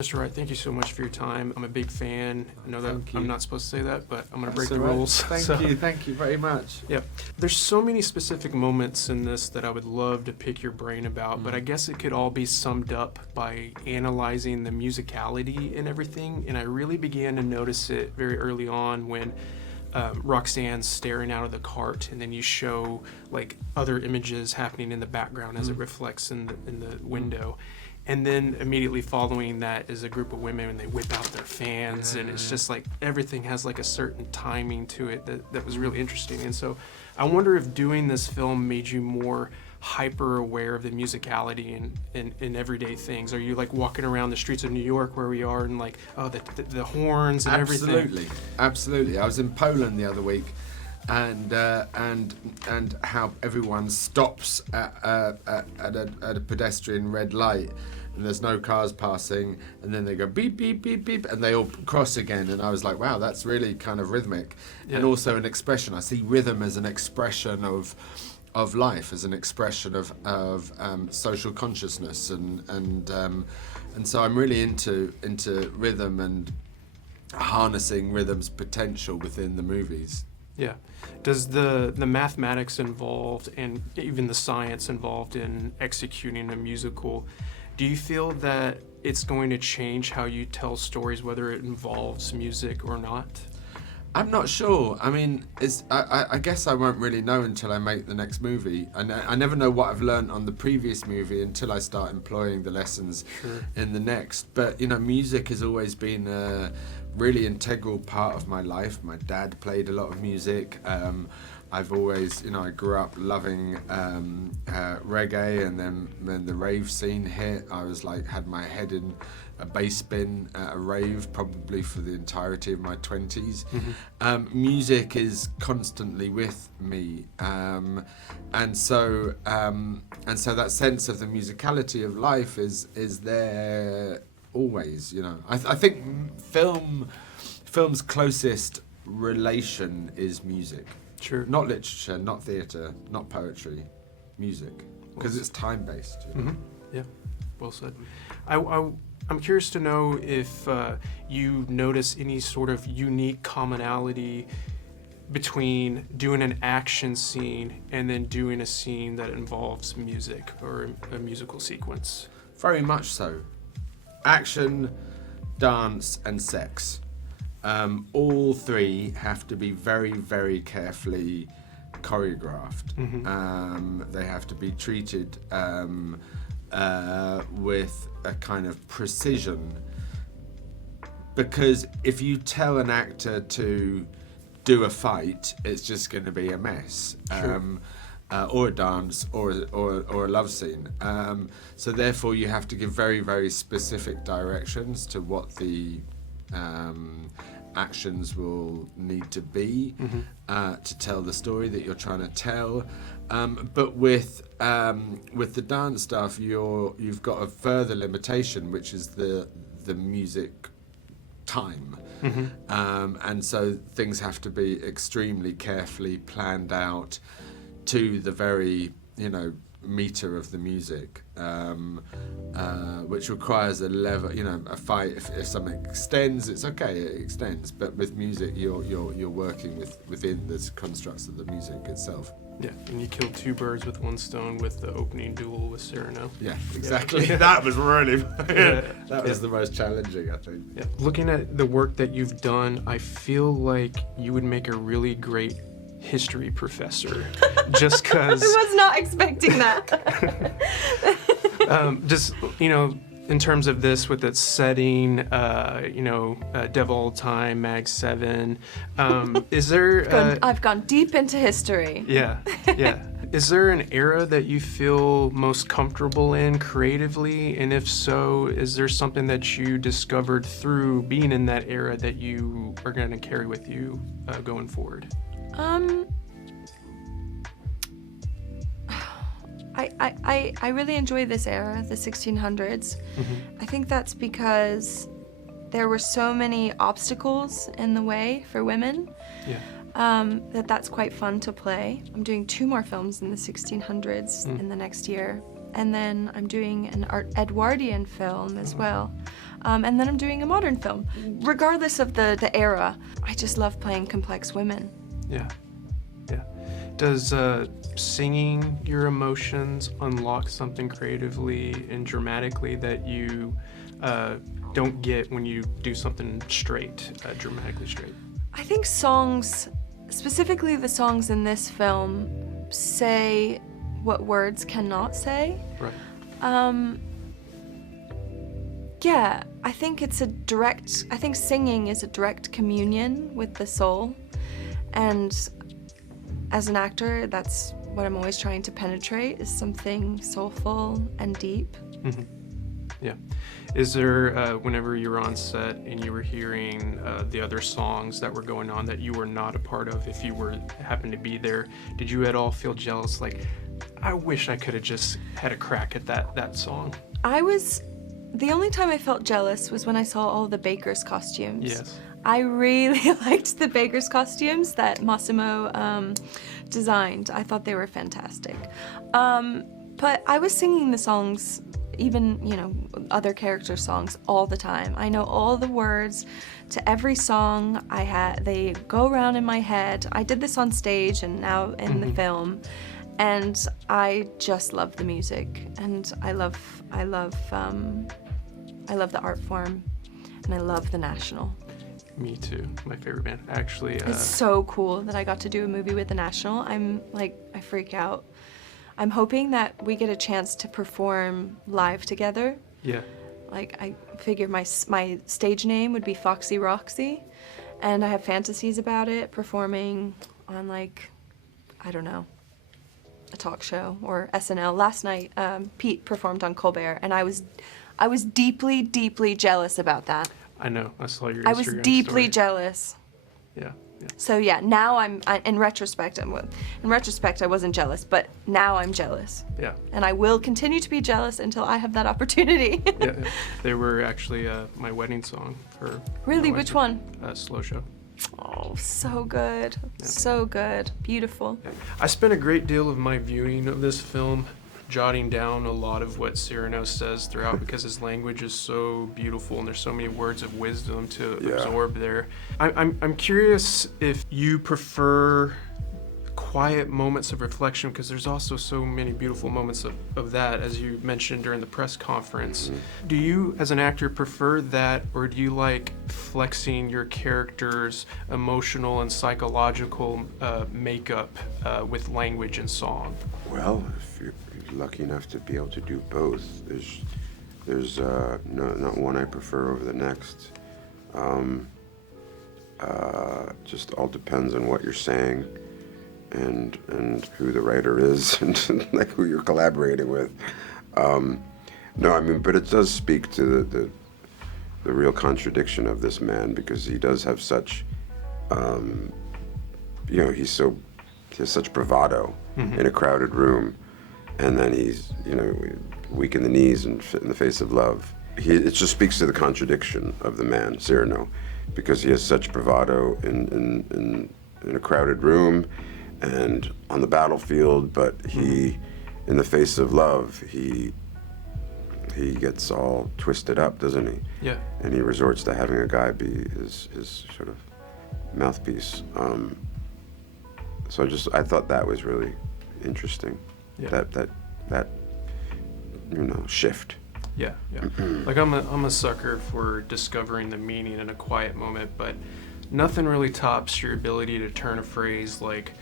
Mr. Wright, thank you so much for your time. I'm a big fan. I know that I'm not supposed to say that, but I'm going to break the rules. Thank you very much. Yeah. There's so many specific moments in this that I would love to pick your brain about, but I guess it could all be summed up by analyzing the musicality and everything, and I really began to notice it very early on when Roxanne's staring out of the cart, and then you show like other images happening in the background as it reflects in the window. And then immediately following that is a group of women and they whip out their fans, and it's just like everything has like a certain timing to it that was really interesting. And so I wonder if doing this film made you more hyper aware of the musicality in everyday things. Are you like walking around the streets of New York where we are and like, oh, the horns and everything? Absolutely. I was in Poland the other week, and how everyone stops at a pedestrian red light, and there's no cars passing, and then they go beep beep beep beep, and they all cross again. And I was like, wow, that's really kind of rhythmic, and also an expression. I see rhythm as an expression of life, as an expression of social consciousness, and so I'm really into rhythm and harnessing rhythm's potential within the movies. Yeah. Does the mathematics involved and even the science involved in executing a musical, do you feel that it's going to change how you tell stories, whether it involves music or not? I'm not sure. I mean, I guess I won't really know until I make the next movie. I never know what I've learned on the previous movie until I start employing the lessons in the next. But, music has always been a really integral part of my life. My dad played a lot of music. I've always, I grew up loving reggae, and then when the rave scene hit, I was like, had my head in a bass bin at a rave probably for the entirety of my 20s. Music is constantly with me, and so that sense of the musicality of life is there always. I think film's closest relation is music. Sure. Not literature, not theatre, not poetry, music, because it's time-based. Yeah, well said. I'm curious to know if you notice any sort of unique commonality between doing an action scene and then doing a scene that involves music or a musical sequence. Very much so. Action, dance, and sex. All three have to be very, very carefully choreographed. They have to be treated with a kind of precision, because if you tell an actor to do a fight, it's just going to be a mess. Or a dance, or a love scene. So therefore you have to give very, very specific directions to what the actions will need to be to tell the story that you're trying to tell. But with the dance stuff, you've got a further limitation, which is the music time. And so things have to be extremely carefully planned out to the very, meter of the music, which requires a level, a fight. If something extends, it's okay, it extends. But with music, you're working within the constructs of the music itself. Yeah, and you killed two birds with one stone with the opening duel with Cyrano. Yeah, exactly. Yeah. That was really, that was the most challenging, I think. Yeah. Looking at the work that you've done, I feel like you would make a really great history professor, just because. I was not expecting that. Just, in terms of this, with its setting, Devil All Time, Mag 7, is there... I've gone deep into history. Yeah. Is there an era that you feel most comfortable in creatively? And if so, is there something that you discovered through being in that era that you are going to carry with you going forward? I really enjoy this era, the 1600s. I think that's because there were so many obstacles in the way for women. That's quite fun to play. I'm doing 2 more films in the 1600s in the next year. and then I'm doing an Edwardian film as well. And then I'm doing a modern film. Regardless of the era, I just love playing complex women. Yeah. Does singing your emotions unlock something creatively and dramatically that you don't get when you do something straight, dramatically straight? I think songs, specifically the songs in this film, say what words cannot say. Right. Yeah, I think singing is a direct communion with the soul. And as an actor, that's what I'm always trying to penetrate, is something soulful and deep. Mm-hmm. Yeah. Is there, whenever you were on set and you were hearing the other songs that were going on that you were not a part of, if you happened to be there, did you at all feel jealous? Like, I wish I could have just had a crack at that song. The only time I felt jealous was when I saw all the bakers' costumes. Yes. I really liked the bakers' costumes that Massimo designed. I thought they were fantastic. But I was singing the songs, even, other character songs all the time. I know all the words to every song they go around in my head. I did this on stage and now in the film. And I just love the music, and I love the art form, and I love the National. Me too. My favorite band. Actually, it's so cool that I got to do a movie with the National. I freak out. I'm hoping that we get a chance to perform live together. Yeah. I figure my stage name would be Foxy Roxy, and I have fantasies about it, performing on I don't know, a talk show or SNL. Last night, Pete performed on Colbert, and I was deeply, deeply jealous about that. I know. I saw your Instagram I was deeply story. jealous. Yeah. So yeah, now in retrospect, I wasn't jealous, but now I'm jealous. Yeah. And I will continue to be jealous until I have that opportunity. Yeah. They were actually my wedding song for. Really? Which one? Slow Show. Oh, so good. Yeah. So good. Beautiful. I spent a great deal of my viewing of this film jotting down a lot of what Cyrano says throughout because his language is so beautiful and there's so many words of wisdom to absorb there. I'm curious if you prefer quiet moments of reflection, because there's also so many beautiful moments of that, as you mentioned during the press conference. Do you, as an actor, prefer that, or do you like flexing your character's emotional and psychological makeup with language and song? Well, if you're lucky enough to be able to do both, there's not one I prefer over the next. Just all depends on what you're saying and who the writer is and like who you're collaborating with. But it does speak to the real contradiction of this man, because he does have such, he has such bravado in a crowded room, and then he's, weak in the knees and fit in the face of love. It just speaks to the contradiction of the man, Cyrano, because he has such bravado in a crowded room and on the battlefield, but he, in the face of love, he gets all twisted up, doesn't he? Yeah. And he resorts to having a guy be his sort of mouthpiece. I thought that was really interesting. Yeah. That shift. Yeah. Like I'm a sucker for discovering the meaning in a quiet moment, but nothing really tops your ability to turn a phrase like,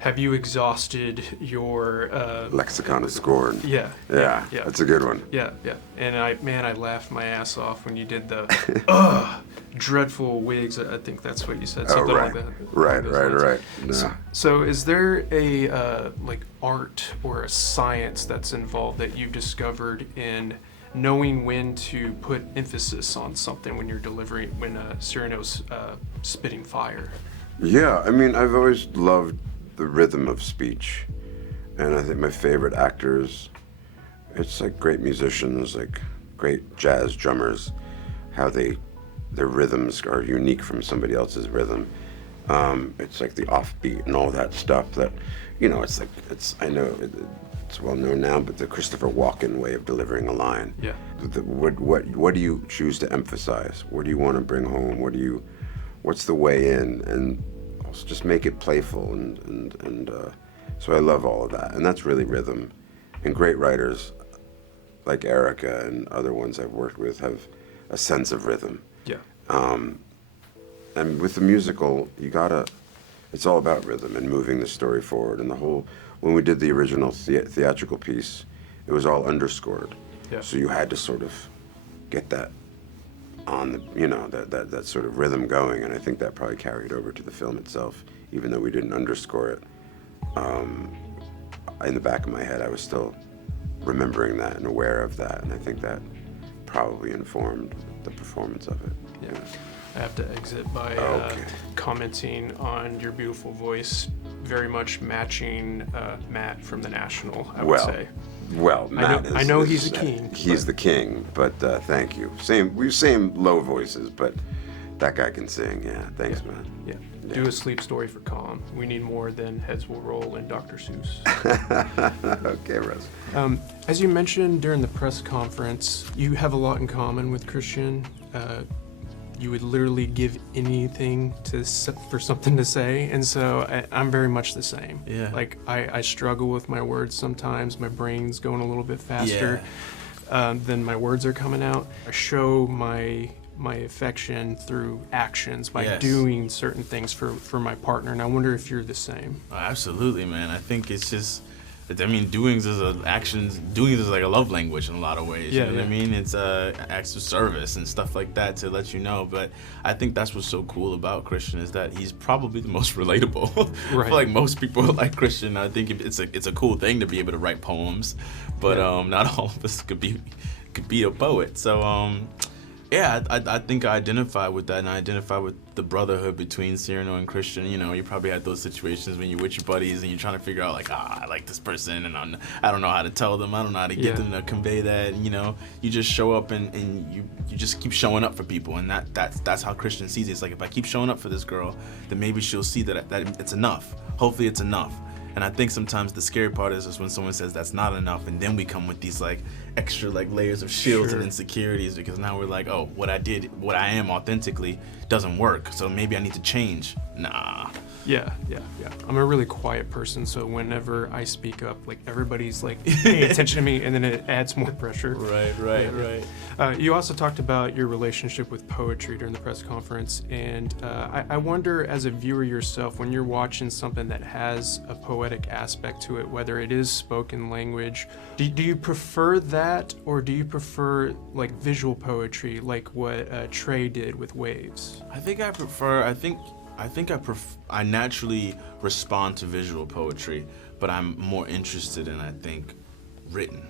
have you exhausted your lexicon of scorn? Yeah. That's a good one. Yeah. And I laughed my ass off when you did the dreadful wigs. I think that's what you said. Something like that. Right. No. So is there a art or a science that's involved that you've discovered in knowing when to put emphasis on something when you're delivering, when Cyrano's spitting fire? Yeah, I've always loved the rhythm of speech, and I think my favorite actors, it's like great musicians, like great jazz drummers, how their rhythms are unique from somebody else's rhythm. It's like the offbeat and all that stuff that, it's well known now, but the Christopher Walken way of delivering a line. Yeah. What do you choose to emphasize? What do you want to bring home? What's the way in? And also just make it playful, and so I love all of that, and that's really rhythm. And great writers like Erica and other ones I've worked with have a sense of rhythm. Yeah. And with the musical, it's all about rhythm and moving the story forward. And when we did the original theatrical piece, it was all underscored. Yeah. So you had to sort of get that on that sort of rhythm going. And I think that probably carried over to the film itself, even though we didn't underscore it. In the back of my head, I was still remembering that and aware of that. And I think that probably informed the performance of it. Yeah. I have to exit by commenting on your beautiful voice, very much matching Matt from The National, I would say. Well, Matt I know he's a king. He's the king, but thank you. Same low voices, but that guy can sing. Yeah, thanks, man. Yeah. Do a sleep story for Calm. We need more than Heads Will Roll and Dr. Seuss. Okay, Russ. As you mentioned during the press conference, you have a lot in common with Christian. You would literally give anything for something to say, and so I'm very much the same. Yeah. Like I struggle with my words sometimes. My brain's going a little bit faster than my words are coming out. I show my affection through actions by doing certain things for my partner, and I wonder if you're the same. Oh, absolutely, man. I think it's just, doing is like a love language in a lot of ways. Yeah, you know what I mean? It's acts of service and stuff like that to let you know. But I think that's what's so cool about Christian is that he's probably the most relatable. Right. I feel like most people like Christian. I think it's a cool thing to be able to write poems, but not all of us could be a poet. So I think I identify with that, and I identify with the brotherhood between Cyrano and Christian. You know, you probably had those situations when you're with your buddies and you're trying to figure out, like, I like this person, and I don't know how to tell them. I don't know how to get them to convey that. And, you just show up and you just keep showing up for people, and that's how Christian sees it. It's like, if I keep showing up for this girl, then maybe she'll see that it's enough. Hopefully it's enough. And I think sometimes the scary part is when someone says that's not enough, and then we come with these like extra like layers of shields and insecurities, because now we're like, oh, what I am authentically doesn't work, so maybe I need to change. Nah. Yeah. I'm a really quiet person, so whenever I speak up, like everybody's like paying attention to me, and then it adds more pressure. Right. You also talked about your relationship with poetry during the press conference, and I wonder, as a viewer yourself, when you're watching something that has a poetic aspect to it, whether it is spoken language, do you prefer that, or do you prefer like visual poetry, like what Trey did with Waves? I naturally respond to visual poetry, but I'm more interested in, written.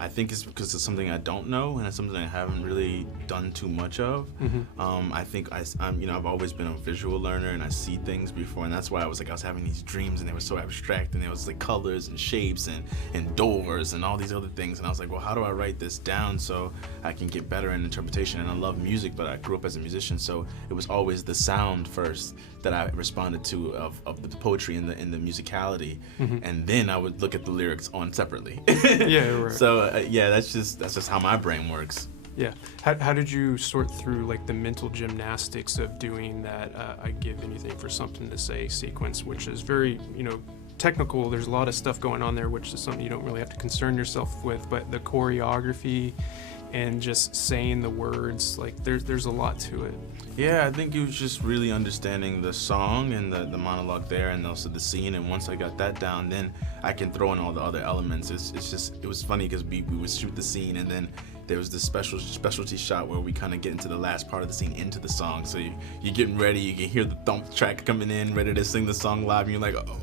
I think it's because it's something I don't know, and it's something I haven't really done too much of. Mm-hmm. I think I've always been a visual learner, and I see things before, and that's why I was having these dreams, and they were so abstract, and there was like colors and shapes and doors and all these other things, and I was like, well, how do I write this down so I can get better in interpretation? And I love music, but I grew up as a musician, so it was always the sound first that I responded to of the poetry and the musicality, and then I would look at the lyrics on separately. Yeah, right. So that's just how my brain works. Yeah. How did you sort through like the mental gymnastics of doing that I give anything for something to say sequence, which is very, technical. There's a lot of stuff going on there, which is something you don't really have to concern yourself with, but the choreography and just saying the words, like there's a lot to it. Yeah, I think it was just really understanding the song and the monologue there, and also the scene. And once I got that down, then I can throw in all the other elements. It was funny because we would shoot the scene, and then there was this specialty shot where we kind of get into the last part of the scene into the song. So you're getting ready, you can hear the thump track coming in, ready to sing the song live, and you're like, oh,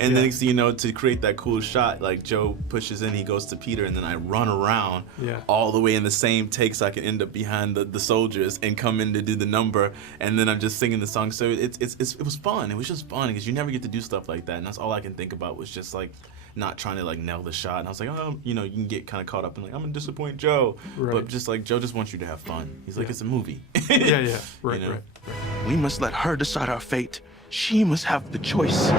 and then to create that cool shot, like Joe pushes in, he goes to Peter, and then I run around all the way in the same take so I can end up behind the soldiers and come in to do the number, and then I'm just singing the song. So it was fun. It was just fun because you never get to do stuff like that, and that's all I can think about was just like not trying to like nail the shot. And I was like, oh, you can get kind of caught up in like, I'm gonna disappoint Joe, but just like Joe just wants you to have fun. He's like, it's a movie. Right. We must let her decide our fate. She must have the choice.